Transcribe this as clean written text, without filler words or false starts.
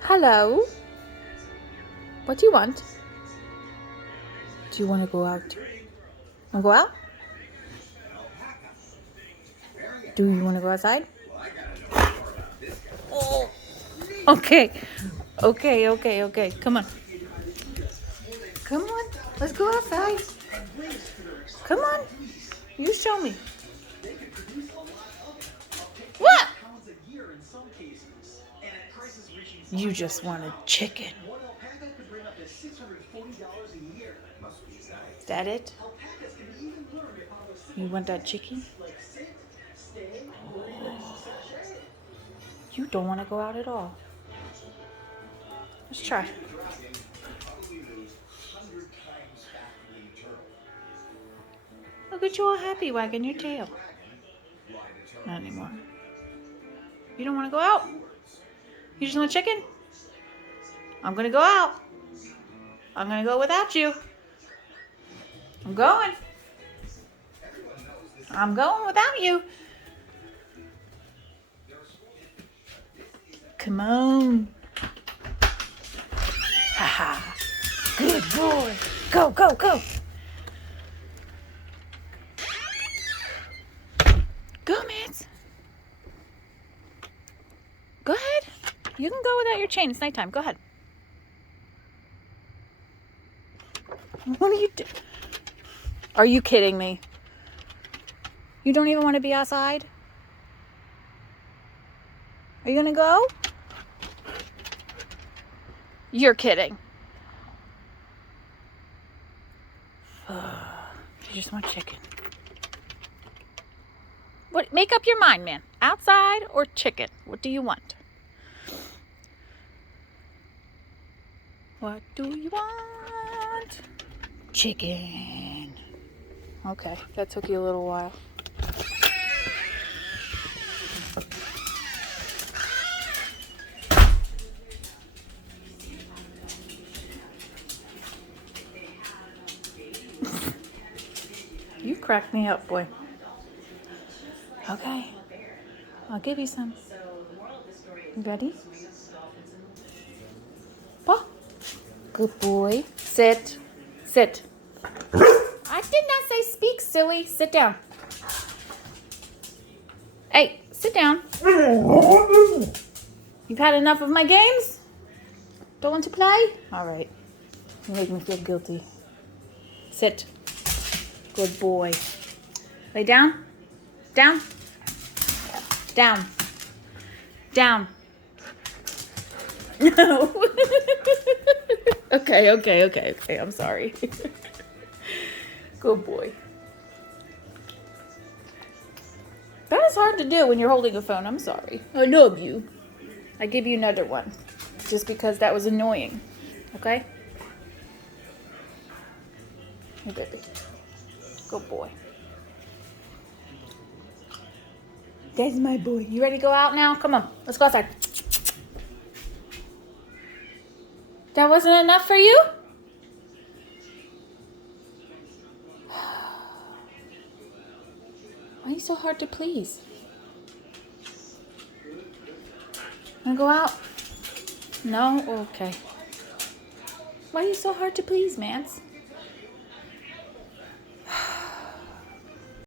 Hello? What do you want? Do you want to go out? Want to go out? Do you want to go outside? Oh. Okay. Okay. Come on. Come on. Let's go outside. Come on. You show me. What? You just wanted chicken. Is that it? You want that chicken? You don't want to go out at all. Let's try. Look at you all happy wagging your tail. Not anymore. You don't want to go out? You just want chicken? I'm going to go out. I'm going to go without you. I'm going. I'm going without you. Come on. Haha. Good boy. Go. Go, Mance. Go ahead. You can go without your chain. It's nighttime. Go ahead. What are you doing? Are you kidding me? You don't even want to be outside? Are you going to go? You're kidding. You just want chicken. What? Make up your mind, man. Outside or chicken? What do you want? What do you want? Chicken. Okay, that took you a little while. You cracked me up, boy. Okay, I'll give you some. You ready? Paw. Good boy. Sit. I did not say speak, silly. Sit down. Hey, sit down. You've had enough of my games? Don't want to play? All right. You make me feel guilty. Sit. Good boy. Lay down. Down. No. Okay. I'm sorry. Good boy. That is hard to do when you're holding a phone. I'm sorry. I love you. I give you another one. Just because that was annoying. Okay? Hey, baby. Good boy. That's my boy. You ready to go out now? Come on. Let's go outside. That wasn't enough for you? Why are you so hard to please? Wanna go out? No? Okay. Why are you so hard to please, Mance?